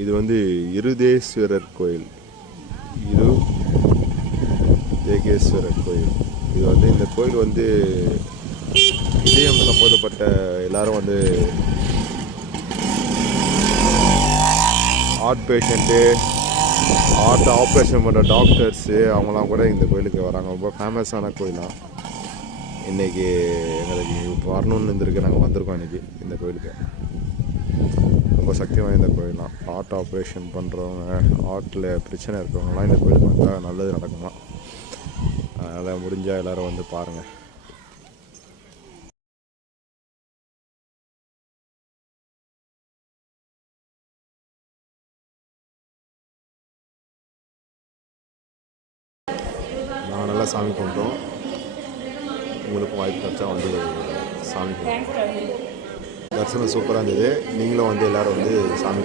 இது வந்து இருதேஸ்வரர் கோயில். இருதேகேஸ்வரர் கோயில். இது வந்து இந்த கோயில் வந்து இதயம் சம்பந்தப்பட்ட எல்லாரும் வந்து ஹார்ட் பேஷண்ட்டு, ஹார்ட் ஆப்ரேஷன் பண்ணுற டாக்டர்ஸு அவங்களாம் கூட இந்த கோயிலுக்கு வராங்க. ரொம்ப ஃபேமஸான கோயிலாம். இன்றைக்கி எங்களுக்கு வரணுன்னு இருந்திருக்கு. நாங்கள் வந்திருக்கோம் இன்றைக்கி இந்த கோயிலுக்கு. ரொம்ப சக்தி வாய்ந்த கோயிலாம். ஹார்ட் ஆப்ரேஷன் பண்ணுறவங்க, ஹார்ட்டில் பிரச்சனை இருக்கிறவங்களாம் இந்த கோயிலுக்கு வந்தால் நல்லது நடக்குமா. அதனால் முடிஞ்சால் எல்லோரும் வந்து பாருங்கள். நாங்கள் நல்லா சாமி கும்பிட்டோம். உங்களுக்கும் வாய்ப்பு கிடச்சா வந்து சாமி கும்பிட்டோம். தரிசனம் சூப்பராக இருந்தது. நீங்களும் வந்து எல்லோரும் வந்து சாமி